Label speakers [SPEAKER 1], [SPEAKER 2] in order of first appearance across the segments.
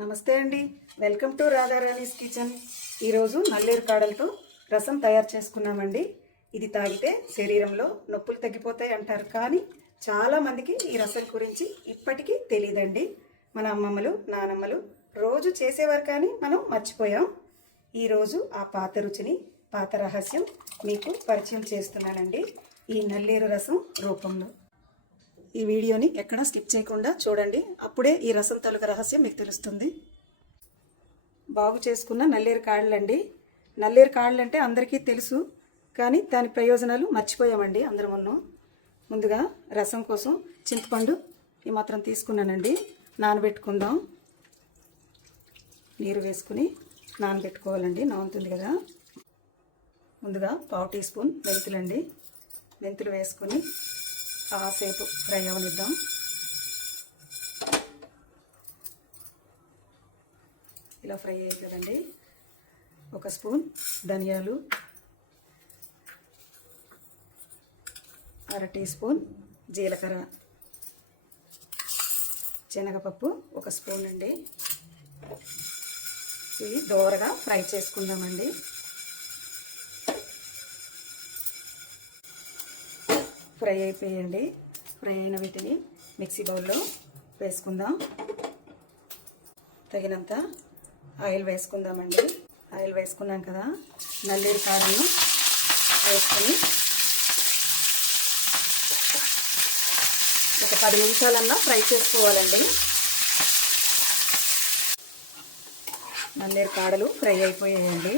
[SPEAKER 1] నమస్తే అండి. Welcome to Radharani's kitchen. ఈరోజు నల్లేరు కాడలతో రసం తయారు చేసుకున్నామండి. ఇది తాగితే శరీరంలో నొప్పులు తగ్గిపోతాయి అంటారు. కానీ చాలామందికి ఈ రసం గురించి ఇప్పటికీ తెలియదండి మన అమ్మమ్మలు నానమ్మలు రోజు చేసేవారు కానీ మనం మర్చిపోయాం. ఈరోజు ఆ పాత రుచిని పాత రహస్యం మీకు పరిచయం చేస్తున్నానండి. ఈ నల్లేరు రసం రూపంలో. ఈ వీడియోని ఎక్కడ స్కిప్ చేయకుండా చూడండి. అప్పుడే ఈ రసం తొలగ రహస్యం మీకు తెలుస్తుంది. బాగు చేసుకున్న నల్లేరు కాళ్ళండి. నల్లేరు కాళ్ళు అంటే అందరికీ తెలుసు కానీ దాని ప్రయోజనాలు మర్చిపోయామండి అందరమును ముందుగా రసం కోసం చింతపండు ఈ మాత్రం తీసుకున్నానండి. నానబెట్టుకుందాం. నీరు వేసుకుని నానబెట్టుకోవాలండి. నానుతుంది కదా. ముందుగా పావు టీ స్పూన్ మెంతులండి. మెంతులు వేసుకుని కాసేపు ఫ్రై అవనిద్దాం. ఇలా ఫ్రై అయ్యాయి కదండి. ఒక స్పూన్ ధనియాలు అర టీ స్పూన్ జీలకర్ర శనగపప్పు ఒక స్పూన్ అండి. ఇవి దోరగా ఫ్రై చేసుకుందామండి. ఫ్రై అయిపోయండి. ఫ్రై అయిన వీటిని మిక్సీ బౌల్లో వేసుకుందాం. తగినంత ఆయిల్ వేసుకుందామండి. ఆయిల్ వేసుకున్నాం కదా నల్లేరు కాడను వేసుకొని ఒక పది నిమిషాలన్నా ఫ్రై చేసుకోవాలండి. నల్లేరు కాడలు ఫ్రై అయిపోయాయండి.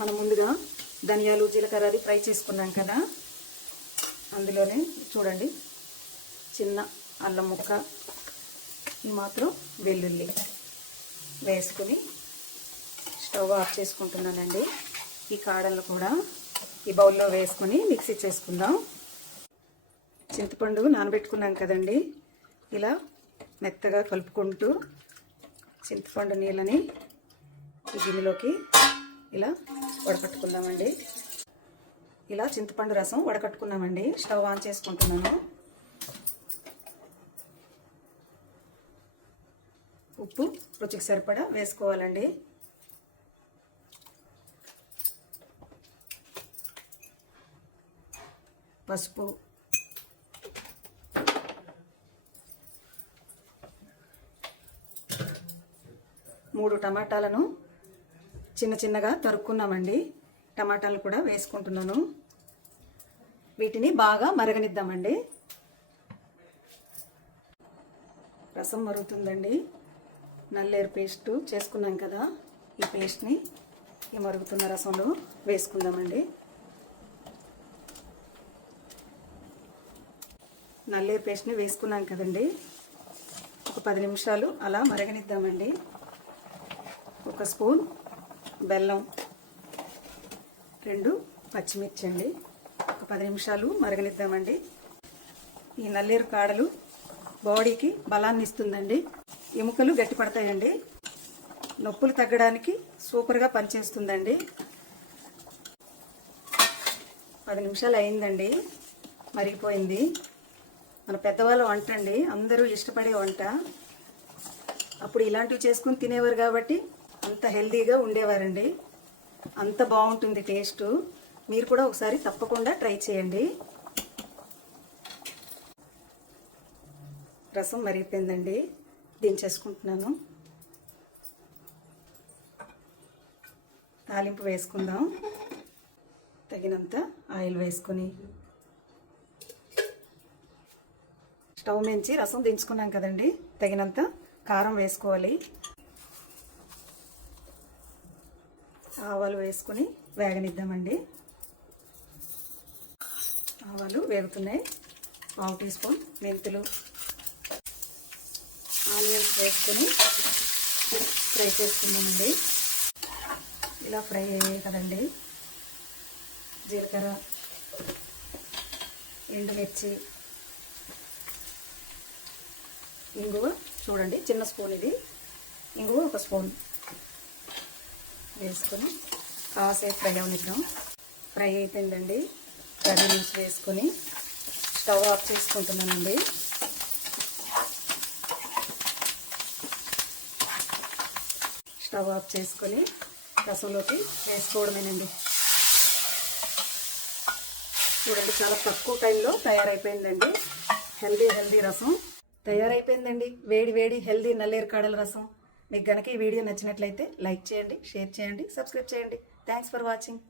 [SPEAKER 1] మనం ముందుగా ధనియాలు జీలకర్ర అది ఫ్రై చేసుకున్నాం కదా. అందులోనే చూడండి చిన్న అల్లం ముక్క మాత్రం వెల్లుల్లి వేసుకుని స్టవ్ ఆఫ్ చేసుకుంటున్నానండి. ఈ కాడలు కూడా ఈ బౌల్లో వేసుకొని మిక్సీ చేసుకుందాం. చింతపండు నానబెట్టుకున్నాం కదండి. ఇలా మెత్తగా కలుపుకుంటూ చింతపండు నీళ్ళని ఈ గిన్నెలోకి ఇలా వడకట్టుకుందామండి. ఇలా చింతపండు రసం వడకట్టుకున్నామండి. స్టవ్ ఆన్ చేసుకుంటున్నాను. ఉప్పు రుచికి సరిపడా వేసుకోవాలండి. పసుపు. మూడు టమాటాలను చిన్న చిన్నగా తరుక్కున్నామండి. టమాటాలు కూడా వేసుకుంటున్నాను. వీటిని బాగా మరగనిద్దామండి. రసం మరుగుతుందండి. నల్లేరు పేస్ట్ చేసుకున్నాం కదా ఈ పేస్ట్ని ఈ మరుగుతున్న రసంలో వేసుకుందామండి. నల్లేరు పేస్ట్ని వేసుకున్నాం కదండి. ఒక పది నిమిషాలు అలా మరగనిద్దామండి. ఒక స్పూన్ బెల్లం రెండు పచ్చిమిర్చి అండి. ఒక పది నిమిషాలు మరగనిద్దామండి. ఈ నల్లేరు కాడలు బాడీకి బలాన్ని ఇస్తుందండి. ఎముకలు గట్టిపడతాయండి. నొప్పులు తగ్గడానికి సూపర్గా పనిచేస్తుందండి. పది నిమిషాలు అయిందండి. మరిగిపోయింది. మన పెద్దవాళ్ళ వంట అండి. అందరూ ఇష్టపడే వంట. అప్పుడు ఇలాంటివి చేసుకుని తినేవారు కాబట్టి అంత హెల్దీగా ఉండేవారండి. అంత బాగుంటుంది టేస్ట్. మీరు కూడా ఒకసారి తప్పకుండా ట్రై చేయండి. రసం మరిగిపోయిందండి. దించేసుకుంటున్నాను. తాలింపు వేసుకుందాం. తగినంత ఆయిల్ వేసుకొని. స్టవ్ నుంచి రసం దించుకున్నాం కదండి. తగినంత కారం వేసుకోవాలి. ఆవాలు వేసుకొని వేగనిద్దామండి. ఆవాలు వేగుతున్నాయి. పావు టీ స్పూన్ మెంతులు ఆనియన్స్ వేసుకొని ఫ్రై చేసుకుందామండి. ఇలా ఫ్రై అయ్యాయి కదండి. జీలకర్ర ఎండుమిర్చి ఇంగువ చూడండి చిన్న స్పూన్ ఇది. ఇంగువ ఒక స్పూన్. వేసుకొని కాసేపు ఫ్రై అవనిద్దాం. ఫ్రై అయిపోయిందండి. కర్రీ నుంచి వేసుకొని స్టవ్ ఆఫ్ చేసుకుంటున్నానండి. స్టవ్ ఆఫ్ చేసుకొని రసంలోకి వేసుకోవడమేనండి. చూడండి చాలా తక్కువ టైంలో తయారైపోయిందండి. హెల్దీ హెల్దీ రసం. తయారైపోయిందండి. వేడి వేడి హెల్దీ నల్లేరు కాడల రసం. మీకు గనక ఈ వీడియో నచ్చినట్లయితే లైక్ చేయండి షేర్ చేయండి సబ్స్క్రైబ్ చేయండి. Thanks for watching